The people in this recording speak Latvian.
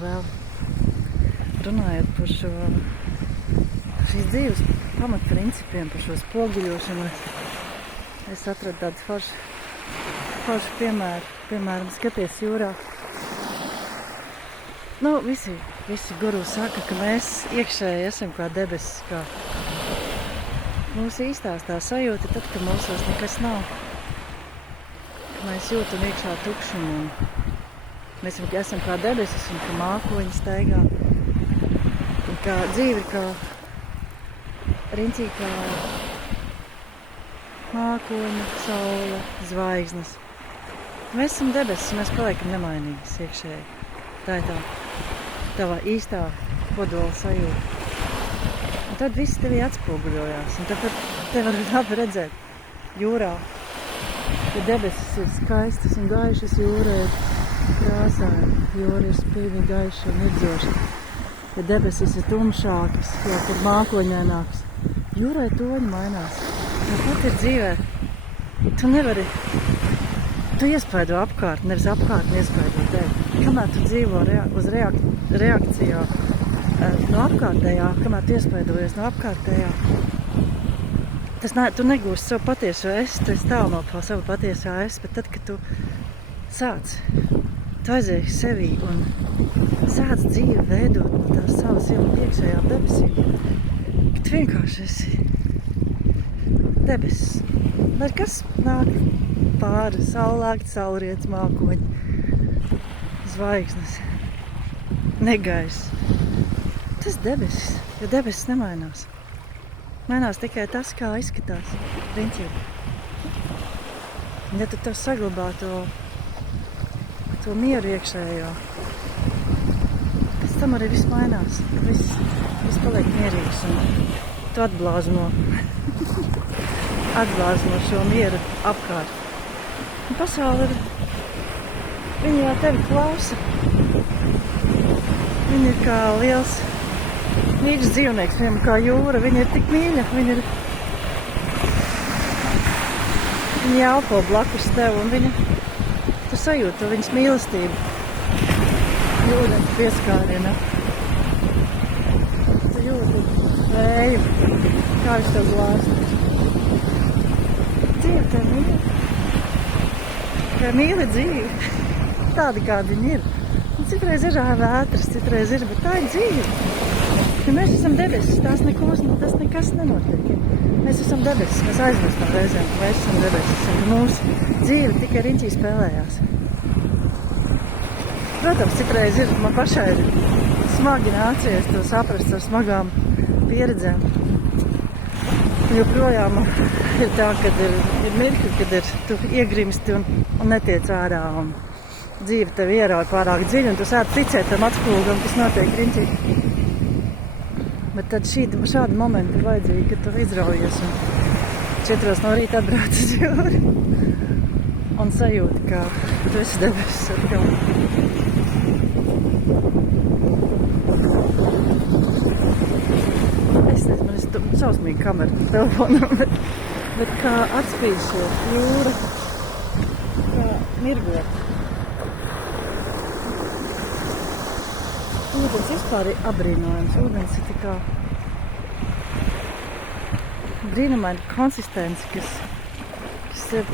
Un vēl runājot par šīs dzīves pamatprincipiem, par šo spoguļošanu, es atradu tādu foršu piemēru. Piemēram, skaties jūrā. Visi guru saka, ka mēs iekšēji esam kā debesis, kā mūsu īstās tā sajūta tad, kad mūsos nekas nav. Ka mēs jūtam iekšā tukšumu un mēs esam kā debesis un ka mākoņi staigā. Un kā dzīve ir kā riņķī, kā mākoņi, saule, zvaigznes. Mēs esam debesis, mēs paliekam nemainīgas iekšēji. Tā ir tā tava īstā kodola sajūta. Un tad viss tevī atspoguļojās. Un tad te var labi redzēt jūrā, ka debesis ir skaistas un gaišas, jūra ir krāsaina, jūra ir spīvi gaiša un irdzoša. Ja debesis ir tumšākas, ja tur mākoņainākas, jūrai toņi mainās. Un pat ir dzīvē, tu iespaido apkārt, nevis apkārt iespaido tevi. Kamēr tu dzīvo uz reakcijā no apkārtējā, kamēr tu iespaidojies no apkārtējā, tu negūsi savu patieso es, tu esi tālu no savu patiesā es, bet tad, kad tu aizies sevī un sāc dzīvi veidot no tās savas jau iekšējām debesīm, ka tu vienkārši esi debesis. Lai kas nāk pāri, saulēkti, saulriets, mākoņi, zvaigznes, negaiss. Tas debesis, jo debesis nemainās. Mainās tikai tas, kā izskatās riņķī. Ja tu tev saglabā to mieru iekšējo, pēc tam arī viss mainās. Viss paliek mierīgs un tu atblāzi no šo mieru apkārt. Un pasaule viņa jau tevi klausa. Viņa ir kā liels mīļš dzīvnieks, viņam kā jūra. Viņa ir tik mīļa, viņa elpo blakus tev un tu sajūti to viņas mīlestību. Jūra pieskāriena. Tu jūti vēju, kā viņš tev glāsta. Dzīve tev mīļa. Kā mīli dzīvi, tāda kāda viņa ir. Un citreiz ir vētras, citreiz ir, bet tā ir dzīve. Ja mēs esam debesis, tas nekas nenotiek. Mēs esam debesis, mēs aizmirstam reizēm, ka mēs esam debesis. Un mūsu dzīve tikai riņķī spēlējās. Protams, citreiz ir, man pašai ir smagi nācies to saprast ar smagām pieredzēm. Joprojām ir tā, kad ir mirkļi, kad tu iegrimsti un netiec ārā. Un dzīve tevi ierauj pārāk dziļi un tu sāc ticēt tam atspulgam, kas notiek riņķī. Bet tad šādi momenti ir vajadzīgi, kad tu izraujies un 4 no rīta atbrauc uz jūru un sajūti, ka tu esi debesis atkal. Es nezinu, man ir šausmīgi kamera telefonam, bet kā atspīšot jūra, kā mirgot. Ūdens vispār ir apbrīnojams. Ūdens ir tikā brīnumaina konsistence, kas ir